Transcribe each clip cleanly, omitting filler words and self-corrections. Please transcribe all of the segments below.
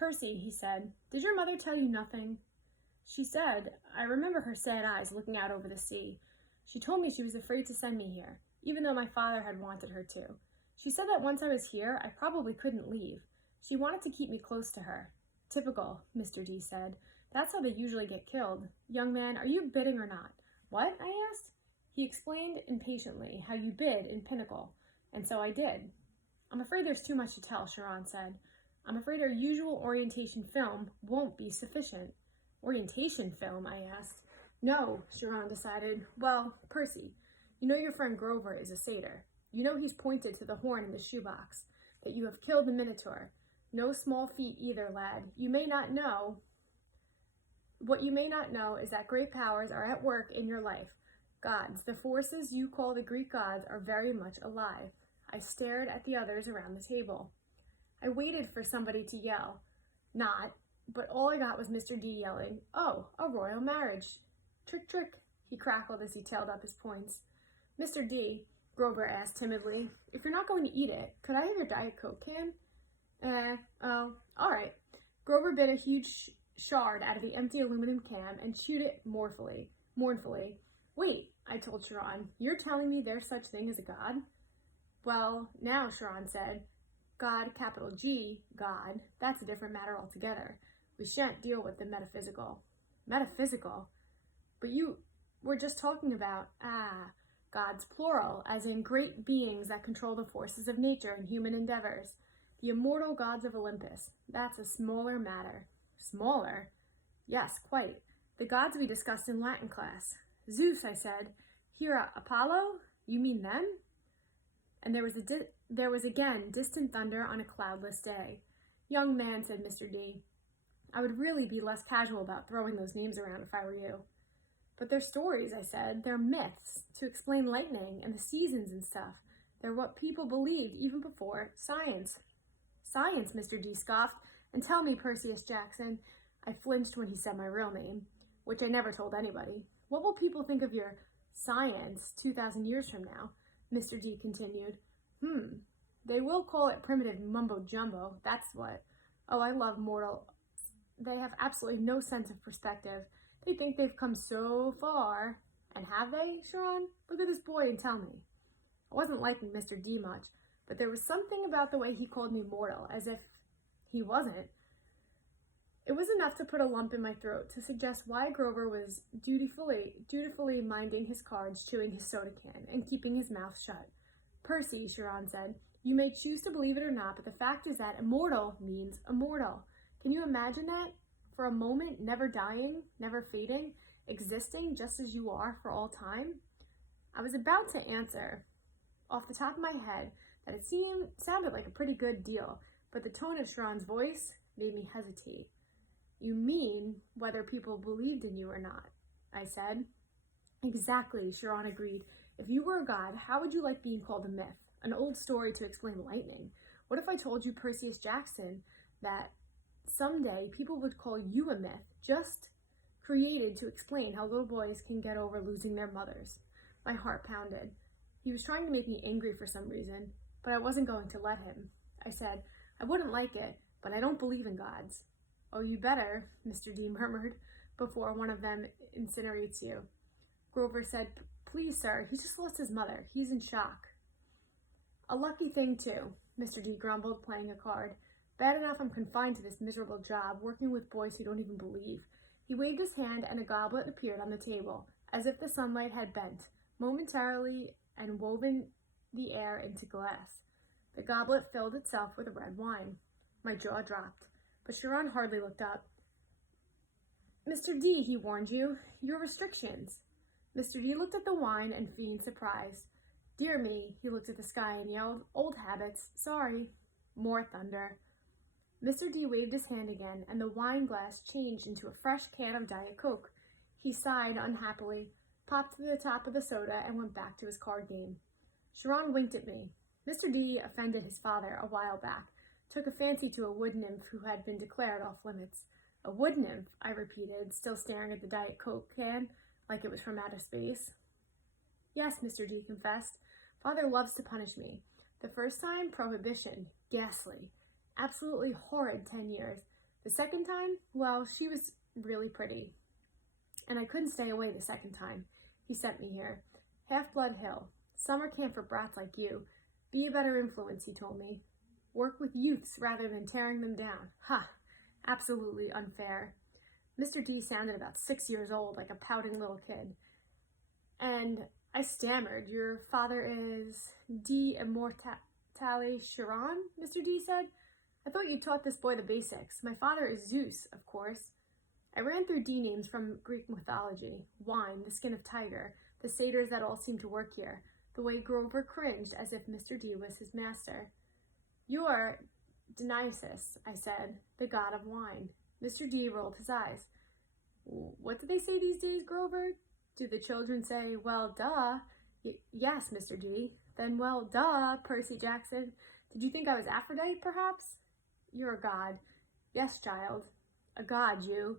Percy, he said, did your mother tell you nothing? She said, I remember her sad eyes looking out over the sea. She told me she was afraid to send me here, even though my father had wanted her to. She said that once I was here, I probably couldn't leave. She wanted to keep me close to her. Typical, Mr. D said. That's how they usually get killed. Young man, are you bidding or not? What? I asked. He explained impatiently how you bid in Pinnacle, and so I did. I'm afraid there's too much to tell, Sharon said. I'm afraid our usual orientation film won't be sufficient. Orientation film? I asked. No, Sharon decided. Well, Percy, you know your friend Grover is a satyr. You know he's pointed to the horn in the shoebox, that you have killed the Minotaur. No small feat either, lad. What you may not know is that great powers are at work in your life. Gods, the forces you call the Greek gods, are very much alive. I stared at the others around the table. I waited for somebody to yell. But all I got was Mr. D yelling, "Oh, a royal marriage." Trick, trick, he crackled as he tailed up his points. Mr. D, Grover asked timidly, if you're not going to eat it, could I have your Diet Coke can? All right. Grover bit a huge shard out of the empty aluminum can and chewed it mournfully. Wait, I told Sharon, you're telling me there's such thing as a god? Well, now, Sharon said, God, capital G, God, that's a different matter altogether. We shan't deal with the metaphysical. Metaphysical? But you were just talking about, gods plural, as in great beings that control the forces of nature and human endeavors. The immortal gods of Olympus. That's a smaller matter. Smaller? Yes, quite. The gods we discussed in Latin class. Zeus, I said. Hera, Apollo? You mean them? And there was again distant thunder on a cloudless day. Young man, said Mr. D, I would really be less casual about throwing those names around if I were you. But they're stories, I said. They're myths to explain lightning and the seasons and stuff. They're what people believed even before science. Science, Mr. D scoffed. And tell me, Perseus Jackson, I flinched when he said my real name, which I never told anybody. What will people think of your science 2,000 years from now? Mr. D continued. They will call it primitive mumbo-jumbo, that's what. Oh, I love mortal. They have absolutely no sense of perspective. They think they've come so far. And have they, Sharon? Look at this boy and tell me. I wasn't liking Mr. D much, but there was something about the way he called me mortal, as if he wasn't. It was enough to put a lump in my throat to suggest why Grover was dutifully minding his cards, chewing his soda can, and keeping his mouth shut. Percy, Sharon said, you may choose to believe it or not, but the fact is that immortal means immortal. Can you imagine that? For a moment, never dying, never fading, existing just as you are for all time? I was about to answer, off the top of my head, that it sounded like a pretty good deal, but the tone of Sharon's voice made me hesitate. You mean whether people believed in you or not, I said. Exactly, Sharon agreed. If you were a god, how would you like being called a myth? An old story to explain lightning? What if I told you, Perseus Jackson, that someday people would call you a myth, just created to explain how little boys can get over losing their mothers? My heart pounded. He was trying to make me angry for some reason, but I wasn't going to let him. I said, I wouldn't like it, but I don't believe in gods. Oh, you better, Mr. D murmured, before one of them incinerates you. Grover said, please, sir, he just lost his mother. He's in shock. A lucky thing, too, Mr. D grumbled, playing a card. Bad enough I'm confined to this miserable job, working with boys who don't even believe. He waved his hand, and a goblet appeared on the table, as if the sunlight had bent, momentarily, and woven the air into glass. The goblet filled itself with red wine. My jaw dropped, but Sharon hardly looked up. Mr. D, he warned you, your restrictions. Mr. D looked at the wine and feigned surprise. Dear me, he looked at the sky and yelled, old habits, sorry. More thunder. Mr. D waved his hand again, and the wine glass changed into a fresh can of Diet Coke. He sighed unhappily, popped to the top of the soda, and went back to his card game. Sharon winked at me. Mr. D offended his father a while back, took a fancy to a wood nymph who had been declared off limits. A wood nymph, I repeated, still staring at the Diet Coke can like it was from outer space. Yes, Mr. D confessed. Father loves to punish me. The first time, prohibition. Ghastly. Absolutely horrid 10 years. The second time, well, she was really pretty. And I couldn't stay away the second time. He sent me here. Half-Blood Hill. Summer camp for brats like you. Be a better influence, he told me. Work with youths rather than tearing them down. Ha! Absolutely unfair. Mr. D sounded about 6 years old, like a pouting little kid. And I stammered. Your father is D. Immortale Chiron, Mr. D said. I thought you taught this boy the basics. My father is Zeus, of course. I ran through D names from Greek mythology. Wine, the skin of tiger, the satyrs that all seemed to work here. The way Grover cringed as if Mr. D was his master. You're Dionysus, I said, the god of wine. Mr. D rolled his eyes. What do they say these days, Grover? Do the children say, well, duh? Yes, Mr. D. Then, well, duh, Percy Jackson. Did you think I was Aphrodite, perhaps? You're a god. Yes, child. A god, you.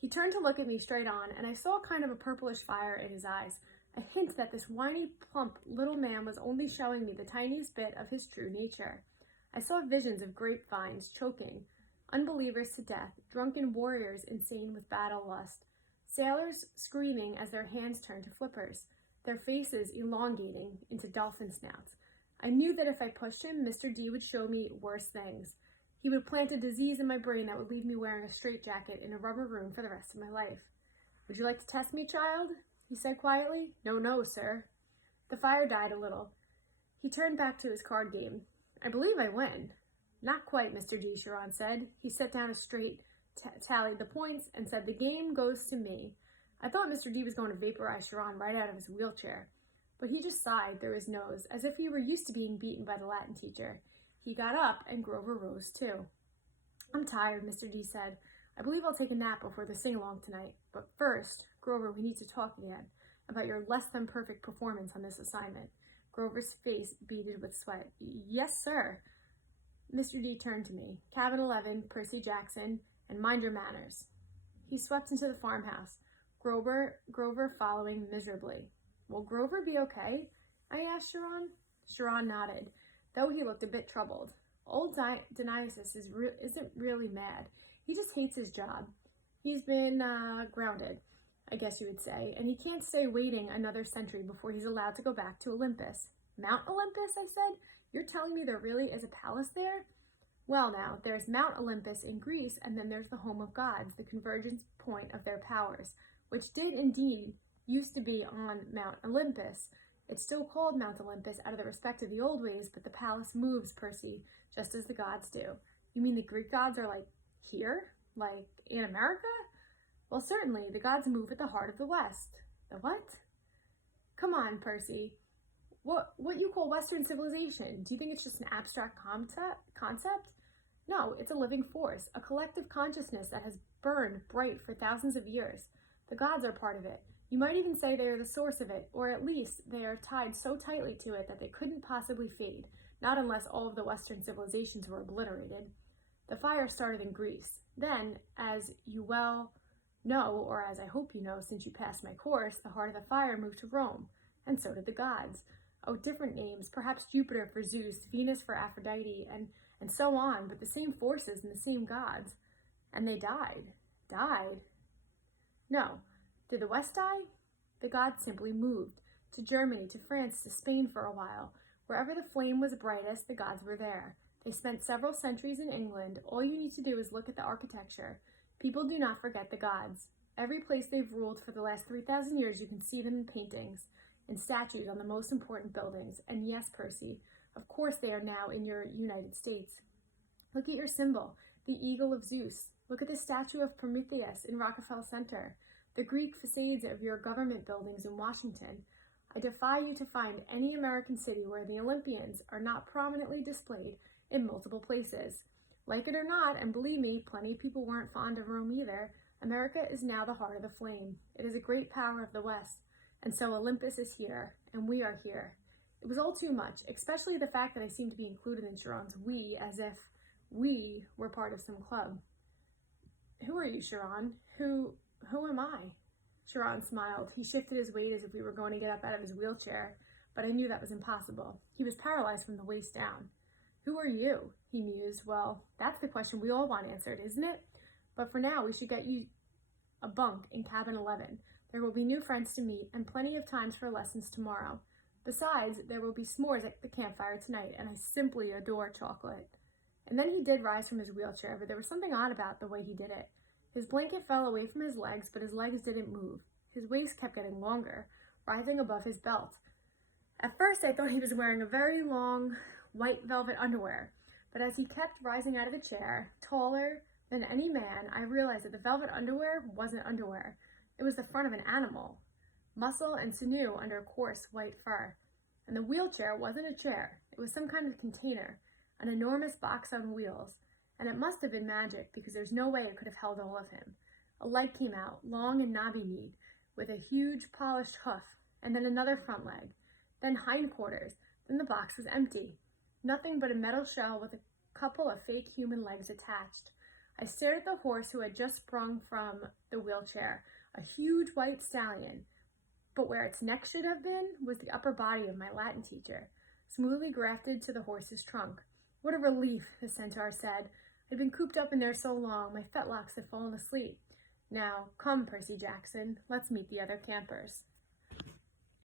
He turned to look at me straight on, and I saw kind of a purplish fire in his eyes, a hint that this whiny, plump little man was only showing me the tiniest bit of his true nature. I saw visions of grapevines choking, unbelievers to death, drunken warriors insane with battle lust, sailors screaming as their hands turned to flippers, their faces elongating into dolphin snouts. I knew that if I pushed him, Mr. D would show me worse things. He would plant a disease in my brain that would leave me wearing a straitjacket in a rubber room for the rest of my life. Would you like to test me, child? He said quietly. No, sir. The fire died a little. He turned back to his card game. I believe I win. Not quite, Mr. D, Chiron said. He set down a straight, tallied the points, and said, the game goes to me. I thought Mr. D was going to vaporize Chiron right out of his wheelchair, but he just sighed through his nose, as if he were used to being beaten by the Latin teacher. He got up, and Grover rose too. I'm tired, Mr. D said. I believe I'll take a nap before the sing-along tonight. But first, Grover, we need to talk again about your less-than-perfect performance on this assignment. Grover's face beaded with sweat. Yes, sir. Mr. D turned to me. Cabin 11, Percy Jackson, and mind your manners. He swept into the farmhouse, Grover following miserably. Will Grover be okay? I asked Chiron. Chiron nodded, though he looked a bit troubled. Old Dionysus isn't really mad. He just hates his job. He's been grounded, I guess you would say, and he can't stay waiting another century before he's allowed to go back to Olympus. Mount Olympus, I said? You're telling me there really is a palace there? Well now, there's Mount Olympus in Greece, and then there's the home of gods, the convergence point of their powers, which did indeed used to be on Mount Olympus. It's still called Mount Olympus out of the respect of the old ways, but the palace moves, Percy, just as the gods do. You mean the Greek gods are like here? Like in America? Well, certainly, the gods move at the heart of the West. The what? Come on, Percy. What you call Western civilization? Do you think it's just an abstract concept? No, it's a living force, a collective consciousness that has burned bright for thousands of years. The gods are part of it. You might even say they are the source of it, or at least they are tied so tightly to it that they couldn't possibly fade, not unless all of the Western civilizations were obliterated. The fire started in Greece. Then, as you well know, or as I hope you know since you passed my course, the heart of the fire moved to Rome, and so did the gods. Oh, different names, perhaps Jupiter for Zeus, Venus for Aphrodite, and so on, but the same forces and the same gods. And they died. Died? No. Did the West die? The gods simply moved. To Germany, to France, to Spain for a while. Wherever the flame was brightest, the gods were there. They spent several centuries in England. All you need to do is look at the architecture. People do not forget the gods. Every place they've ruled for the last 3,000 years, you can see them in paintings, in statues on the most important buildings. And yes, Percy, of course they are now in your United States. Look at your symbol, the eagle of Zeus. Look at the statue of Prometheus in Rockefeller Center, the Greek facades of your government buildings in Washington. I defy you to find any American city where the Olympians are not prominently displayed in multiple places. Like it or not, and believe me, plenty of people weren't fond of Rome either, America is now the heart of the flame. It is a great power of the West, and so Olympus is here, and we are here. It was all too much, especially the fact that I seemed to be included in Chiron's we, as if we were part of some club. Who are you, Chiron? Who am I? Chiron smiled. He shifted his weight as if we were going to get up out of his wheelchair, but I knew that was impossible. He was paralyzed from the waist down. Who are you? He mused. Well, that's the question we all want answered, isn't it? But for now, we should get you a bunk in cabin 11. There will be new friends to meet and plenty of times for lessons tomorrow. Besides, there will be s'mores at the campfire tonight, and I simply adore chocolate. And then he did rise from his wheelchair, but there was something odd about the way he did it. His blanket fell away from his legs, but his legs didn't move. His waist kept getting longer, rising above his belt. At first, I thought he was wearing a very long, white velvet underwear, but as he kept rising out of the chair, taller than any man, I realized that the velvet underwear wasn't underwear. It was the front of an animal, muscle and sinew under coarse white fur. And the wheelchair wasn't a chair. It was some kind of container, an enormous box on wheels, and it must have been magic because there's no way it could have held all of him. A leg came out, long and knobby-kneed, with a huge polished hoof, and then another front leg, then hindquarters, then the box was empty. Nothing but a metal shell with a couple of fake human legs attached. I stared at the horse who had just sprung from the wheelchair, a huge white stallion, but where its neck should have been was the upper body of my Latin teacher, smoothly grafted to the horse's trunk. What a relief, the centaur said. I'd been cooped up in there so long, my fetlocks had fallen asleep. Now, come, Percy Jackson, let's meet the other campers.